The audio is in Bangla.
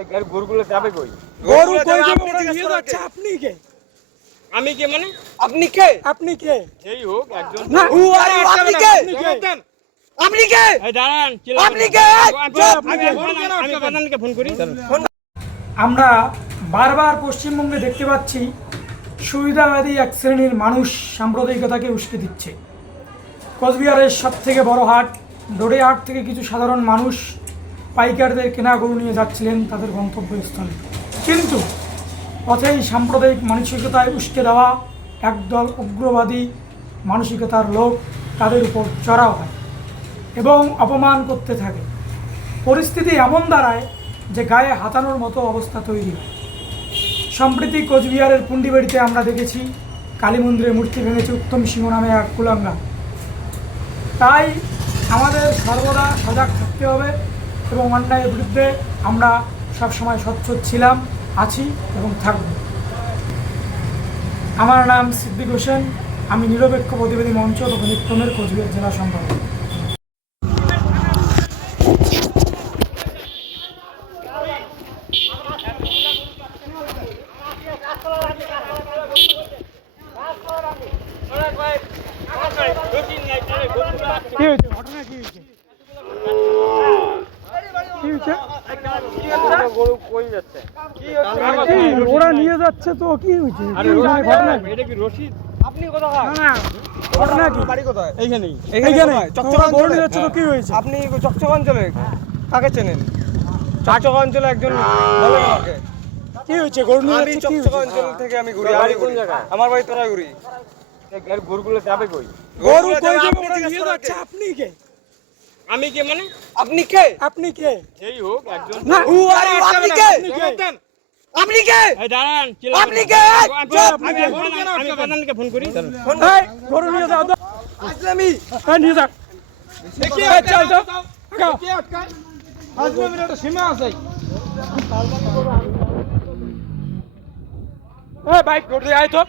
এর গরুগুলো যাবে কই? গরু কই যাবে, যাবে আপনি ওরা জিজ্ঞেস নিয়ে যাচ্ছে আপনি কে? আমি কে মানে? আপনি কে? আপনি কে? যেই হোক একজন না Who are আপনি কে? আপনি কে? আপনি কে? এই দাঁড়ান আপনি কে? আমি- চুপ! আমি প্রধান- আমি প্রধানকে ফোন করি। আমরা বারবার পশ্চিমবঙ্গে দেখতে পাচ্ছি সুবিধাবাদী এক শ্রেণির মানুষ সাম্প্রদায়িকতাকে উস্কে দিচ্ছে। কোচবিহারের সব থেকে বড় হাট ডোডেহাট থেকে কিছু সাধারণ মানুষ পাইকারদের কেনা গরু নিয়ে যাচ্ছিলেন তাদের গন্তব্যস্থলে। কিন্তু পথেই সাম্প্রদায়িক মানসিকতায় উস্কে দেওয়া একদল উগ্রবাদী মানসিকতার লোক তাদের উপর চড়াও হয় এবং অপমান করতে থাকে। পরিস্থিতি এমন দাঁড়ায় যে গায়ে হাতানোর মতো অবস্থা তৈরি হয়। সম্প্রতি কোচবিহারের পুন্ডিবাড়িতে আমরা দেখেছি কালী মন্দিরে মূর্তি ভেঙেছে উত্তম সিংহ নামে এক কুলাঙ্গা। তাই আমাদের সর্বদা সজাগ থাকতে হবে এবং অন্যায়ের বিরুদ্ধে আমরা সবসময় সচ্ছল ছিলাম, আছি এবং থাকব। আমার নাম সিদ্দিক হোসেন, আমি নিরপেক্ষ প্রতিবেদী মঞ্চ তথা নিত্যমের কোচবিহার জেলা সম্পাদক। কি হয়েছে? ঘটনা কি হয়েছে কি হয়েছে গরু কই যাচ্ছে কি? ওরা নিয়ে যাচ্ছে তো কি হয়েছে? কি হয়েছে? ঘটনা কি? এটা কি রশিদ? আপনি কোথায়? না না ঘটনা কি? বাড়ি কোথায়? এইখানেই এইখানে? চকচক গরু অঞ্চলে? নিয়ে যাচ্ছে তো কি হয়েছে? আপনি চকচক অঞ্চলে? কাকে চেনেন? চকচক অঞ্চলে একজন বলেন আমাকে। কি হয়েছে? গরু নিয়ে যাচ্ছে চকচক অঞ্চল থেকে আমি ঘুরি। তোর আমি কোন ঘুরি। আমার বাড়ি তোরাগুড়ি এর গরুগুলো যাবে কই? গরু কই যাবে, নিয়ে যাচ্ছে আপনি কে? আমি কে মানে? আপনি কে? আপনি কে? যেই হোক একজন। না are আপনি কে? আপনি কে? এই দাঁড়ান আপনি কে? আমি- আমি প্রধানকে ফোন করি? এই, গরু নিয়ে যাও তো আসলামি। এই, নিয়ে যাও। এই, চল তো আগাও। এই, বাইক ধরে আয় তো।